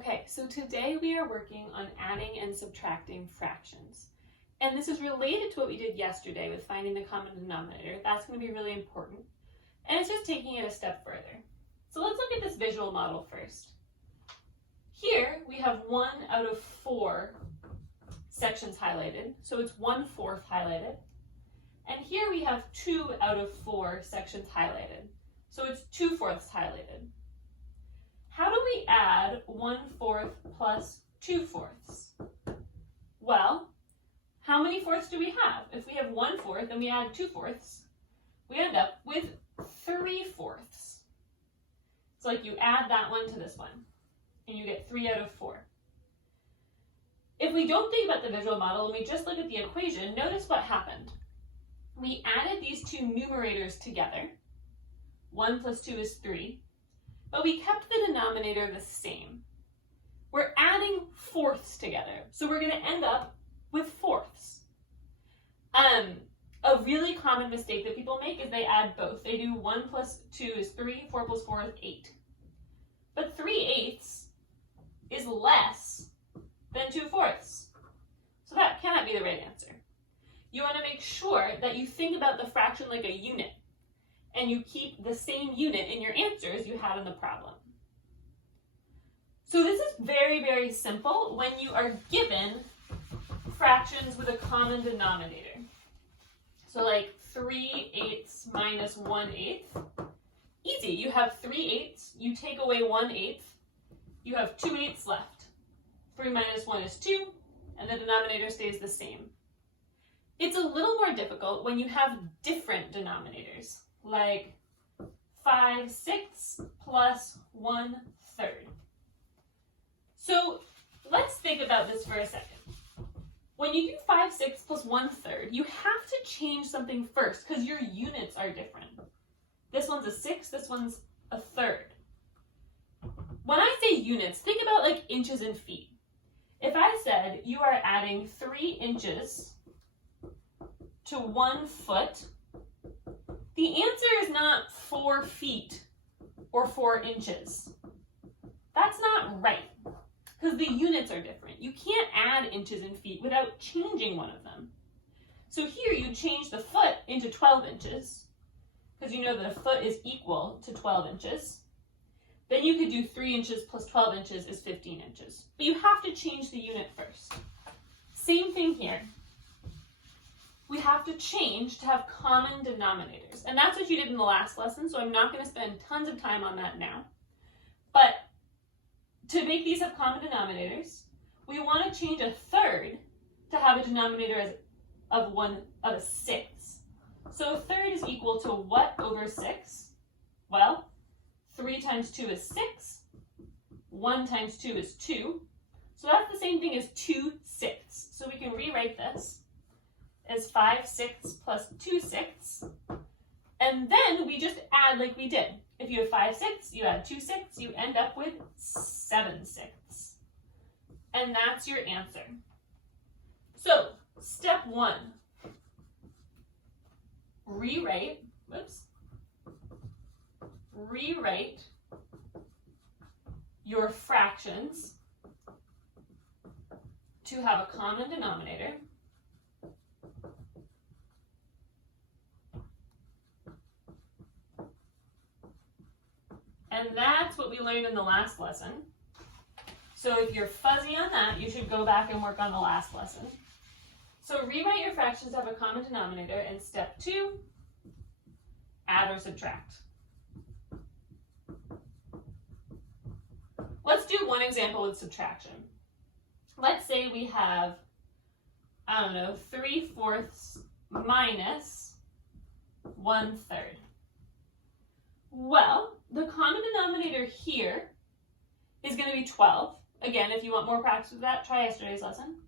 Okay, so today we are working on adding and subtracting fractions. And this is related to what we did yesterday with finding the common denominator. That's going to be really important. And it's just taking it a step further. So let's look at this visual model first. Here we have 1 out of 4 sections highlighted, so it's 1/4 highlighted. And here we have 2 out of 4 sections highlighted, so it's 2/4 highlighted. How do we add 1/4 plus 2/4? Well, how many fourths do we have? If we have 1/4 and we add 2/4, we end up with 3/4. It's like you add that one to this one, and you get 3 out of 4. If we don't think about the visual model and we just look at the equation, notice what happened. We added these two numerators together. 1 plus 2 is 3. But we kept the denominator the same. We're adding fourths together, so we're going to end up with fourths. A really common mistake that people make is they add both. They do 1 plus 2 is 3, 4 plus 4 is 8. But 3/8 is less than 2/4. So that cannot be the right answer. You want to make sure that you think about the fraction like a unit, and you keep the same unit in your answers you had in the problem. So this is very, very simple when you are given fractions with a common denominator. So like 3/8 minus 1/8. Easy, you have 3/8, you take away 1/8, you have 2/8 left. 3 minus 1 is 2, and the denominator stays the same. It's a little more difficult when you have different denominators, like 5/6 plus 1/3. So let's think about this for a second. When you do 5/6 plus 1/3, you have to change something first because your units are different. This one's a 6, this one's a 1/3. When I say units, think about like inches and feet. If I said you are adding 3 inches to 1 foot, the answer is not 4 feet or 4 inches. That's not right, because the units are different. You can't add inches and feet without changing one of them. So here you change the foot into 12 inches, because you know that a foot is equal to 12 inches. Then you could do 3 inches plus 12 inches is 15 inches. But you have to change the unit first. Same thing here. We have to change to have common denominators. And that's what you did in the last lesson, so I'm not going to spend tons of time on that now. But to make these have common denominators, we want to change a 1/3 to have a denominator of a 6. So a 1/3 is equal to what over 6? Well, 3 times 2 is 6. 1 times 2 is 2. So that's the same thing as 2/6. So we can rewrite this as 5/6 plus 2/6. And then we just add like we did. If you have 5/6, you add 2/6, you end up with 7/6. And that's your answer. So, step 1. Rewrite your fractions to have a common denominator. And that's what we learned in the last lesson. So if you're fuzzy on that, you should go back and work on the last lesson. So rewrite your fractions to have a common denominator, and step 2, add or subtract. Let's do one example with subtraction. Let's say we have, 3/4 minus 1/3. Well, the common denominator here is going to be 12. Again, if you want more practice with that, try yesterday's lesson.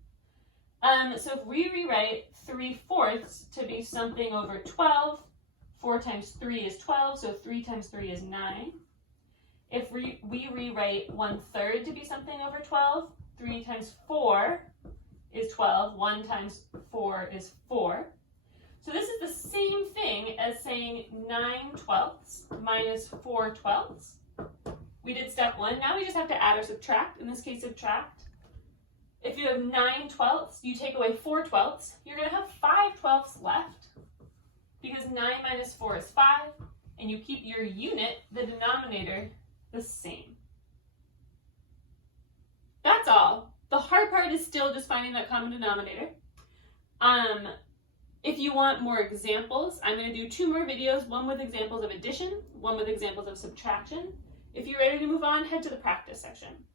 So if we rewrite 3/4 to be something over 12, 4 times 3 is 12, so 3 times 3 is 9. If we rewrite 1/3 to be something over 12, 3 times 4 is 12, 1 times 4 is 4. So this is the same thing as saying 9/12 minus 4/12. We did step 1. Now we just have to add or subtract. In this case, subtract. If you have 9/12, you take away 4/12. You're going to have 5/12 left because 9 minus 4 is 5, and you keep your unit, the denominator, the same. That's all. The hard part is still just finding that common denominator. If you want more examples, I'm going to do 2 more videos, one with examples of addition, one with examples of subtraction. If you're ready to move on, head to the practice section.